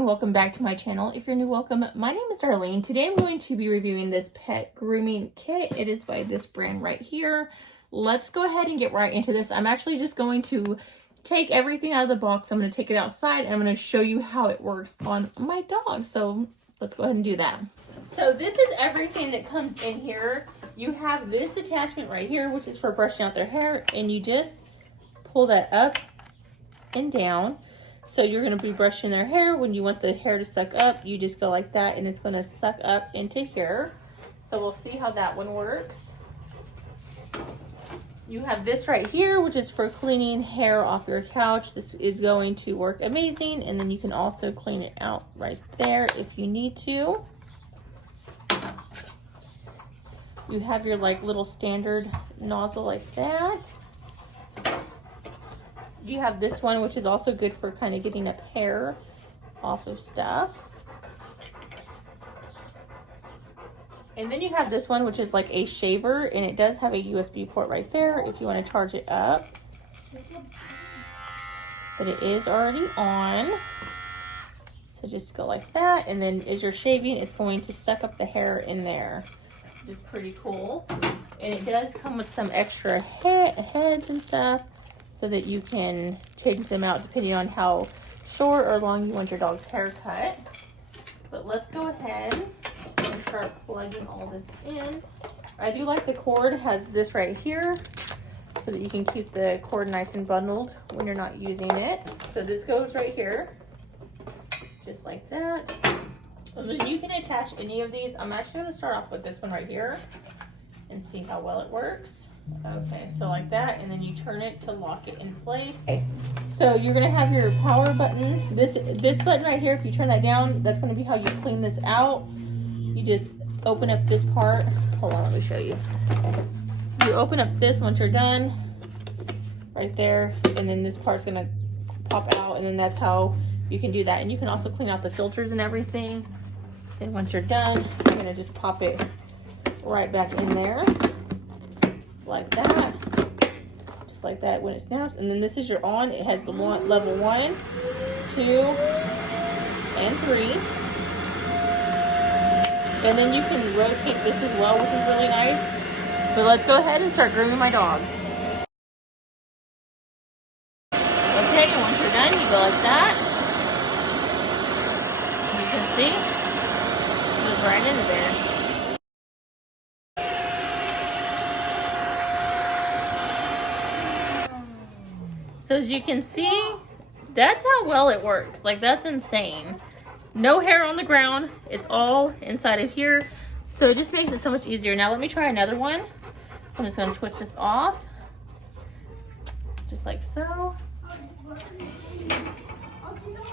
Welcome back to my channel. If you're new, welcome. My name is Darlene. Today I'm going to be reviewing this pet grooming kit. It is by this brand right here. Let's go ahead and get right into this. I'm actually just going to take everything out of the box. I'm going to take it outside and I'm going to show you how it works on my dog. So let's go ahead and do that. So this is everything that comes in here. You have this attachment right here, which is for brushing out their hair, and you just pull that up and down. So you're going to be brushing their hair. When you want the hair to suck up, you just go like that and it's going to suck up into here. So we'll see how that one works. You have this right here, which is for cleaning hair off your couch. This is going to work amazing. And then you can also clean it out right there if you need to. You have your like little standard nozzle like that. You have this one, which is also good for kind of getting up hair off of stuff. And then you have this one, which is like a shaver, and it does have a USB port right there if you want to charge it up. But it is already on. So just go like that, and then as you're shaving, it's going to suck up the hair in there, which is pretty cool. And it does come with some extra heads and stuff, so that you can change them out depending on how short or long you want your dog's hair cut. But let's go ahead and start plugging all this in. I do like the cord has this right here so that you can keep the cord nice and bundled when you're not using it. So this goes right here, just like that. And then you can attach any of these. I'm actually gonna start off with this one right here and see how well it works. Okay, so like that, and then you turn it to lock it in place. Okay. So you're gonna have your power button. This button right here, if you turn that down, that's gonna be how you clean this out. You just open up this part. Hold on, let me show you. You open up this once you're done, right there, and then this part's gonna pop out, and then that's how you can do that. And you can also clean out the filters and everything. And once you're done, you're gonna just pop it right back in there. Like that, just like that when it snaps. And then this is your on. It has the level 1, 2, and 3. And then you can rotate this as well, which is really nice. But let's go ahead and start grooming my dog. Okay, and once you're done, you go like that. You can see, it goes right into there. So as you can see, that's how well it works. Like, that's insane. No hair on the ground. It's all inside of here. So it just makes it so much easier. Now let me try another one. So I'm just gonna twist this off. Just like so.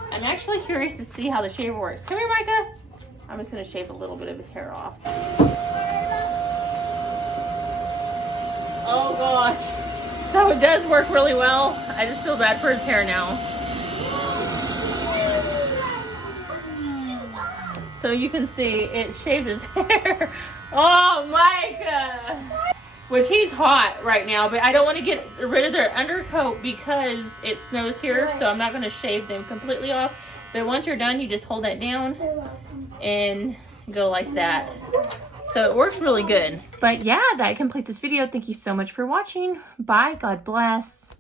I'm actually curious to see how the shaver works. Come here, Micah. I'm just gonna shave a little bit of his hair off. Oh gosh. So it does work really well. I just feel bad for his hair now. So you can see it shaved his hair. Oh, Micah! Which he's hot right now, but I don't want to get rid of their undercoat because it snows here, so I'm not going to shave them completely off. But once you're done, you just hold that down and go like that. So it works really good. But yeah, that completes this video. Thank you so much for watching. Bye. God bless.